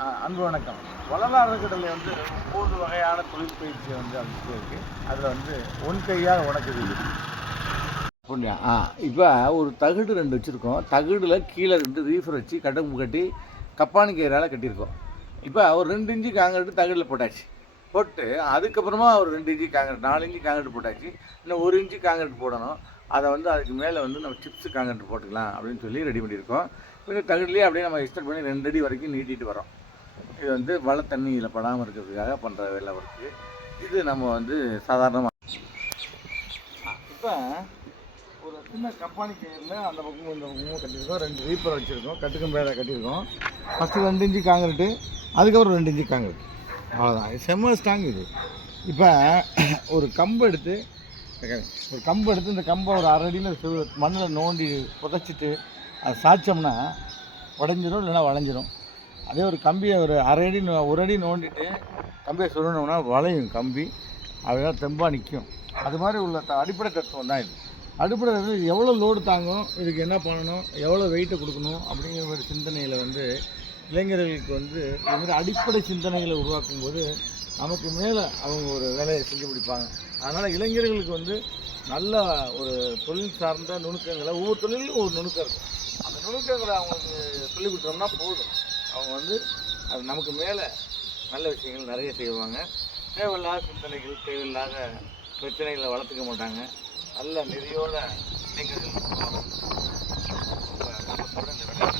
அன்பு வணக்கம். வள்ளலார் அறக்கட்டளை வந்து 3 வகையான தொழில் பயிற்சியை வந்து அமைச்சு இருக்கு. அதில் வந்து ஒன் கையாக உனக்குது புண்ணியா. இப்போ ஒரு தகுடு 2 வச்சுருக்கோம். தகுடில் கீழே 2 ரீஃபர் வச்சு கட்டி கப்பானி கயிறால் கட்டியிருக்கோம். இப்போ ஒரு 2 இன்ச்சு காங்கிரீட்டு தகுடில் போட்டாச்சு. போட்டு அதுக்கப்புறமா ஒரு 2 இன்ச்சு காங்கிரீட் 4 இன்ச்சு காங்கிரீட் போட்டாச்சு. இன்னும் 1 இன்ச்சு காங்கிரீட் போடணும். அதை வந்து அதுக்கு மேலே வந்து நம்ம சிப்ஸு காங்கிரீட் போட்டுக்கலாம் அப்படின்னு சொல்லி ரெடி பண்ணியிருக்கோம். இப்போ தகுடுலேயே அப்படியே நம்ம எக்ஸ்டெண்ட் பண்ணி 2 அடி வரைக்கும் நீட்டிட்டு வரோம். இது வந்து மழை தண்ணியில் படாமல் இருக்கிறதுக்காக பண்ணுற வேலை ஒர்க்கு. இது நம்ம வந்து சாதாரணமாக இப்போ ஒரு சின்ன கப்பானி கயிறில் அந்த பக்கமும் இந்த பக்கமும் கட்டியிருக்கோம். 2 ரீப்பர் வச்சுருக்கோம். கட்டுக்கும் மேலே கட்டியிருக்கோம். ஃபஸ்ட்டு 2 இன்ச்சு காங்கிரீட்டு, அதுக்கப்புறம் 2 இன்ச்சு காங்கிரீட். அவ்வளோதான். செம்ம ஸ்ட்ராங் இது. இப்போ ஒரு கம்பு எடுத்து இந்த கம்பை ஒரு 1/2 அடியில் மண்ணில் நோண்டி புதைச்சிட்டு அதை சாய்ச்சோம்னா உடஞ்சிரும், இல்லைன்னா வளைஞ்சிரும். அதே ஒரு கம்பியை ஒரு 1 அடி நோண்டிட்டு கம்பியை சொல்லணும்னா வளையும் கம்பி, அதெல்லாம் தெம்பாக நிற்கும். அது மாதிரி உள்ள அடிப்படை தத்துவம் தான் இது. அடிப்படை தத்துவம் எவ்வளோ லோடு தாங்கும், இதுக்கு என்ன பண்ணணும், எவ்வளோ வெயிட்டை கொடுக்கணும் அப்படிங்கிற ஒரு சிந்தனையில் வந்து இளைஞர்களுக்கு வந்து இது மாதிரி அடிப்படை சிந்தனைகளை உருவாக்கும் போது நமக்கு மேலே அவங்க ஒரு வேலையை செஞ்சு முடிப்பாங்க. அதனால் இளைஞர்களுக்கு வந்து நல்ல ஒரு தொழில் சார்ந்த நுணுக்கங்களை, ஒவ்வொரு தொழிலும் ஒரு நுணுக்கம் இருக்கும். அந்த நுணுக்கங்களை அவங்களுக்கு சொல்லிக் கொடுத்தோம்னா போதும். அவங்க வந்து அது நமக்கு மேலே நல்ல விஷயங்கள் நிறைய செய்வாங்க. தேவையில்லாத சிந்தனைகள், தேவையில்லாத பிரச்சனைகளை வளர்த்துக்க மாட்டாங்க. நல்ல நெறியோட இளைஞர்கள் குடும்பத்தோடு இந்த வேலையை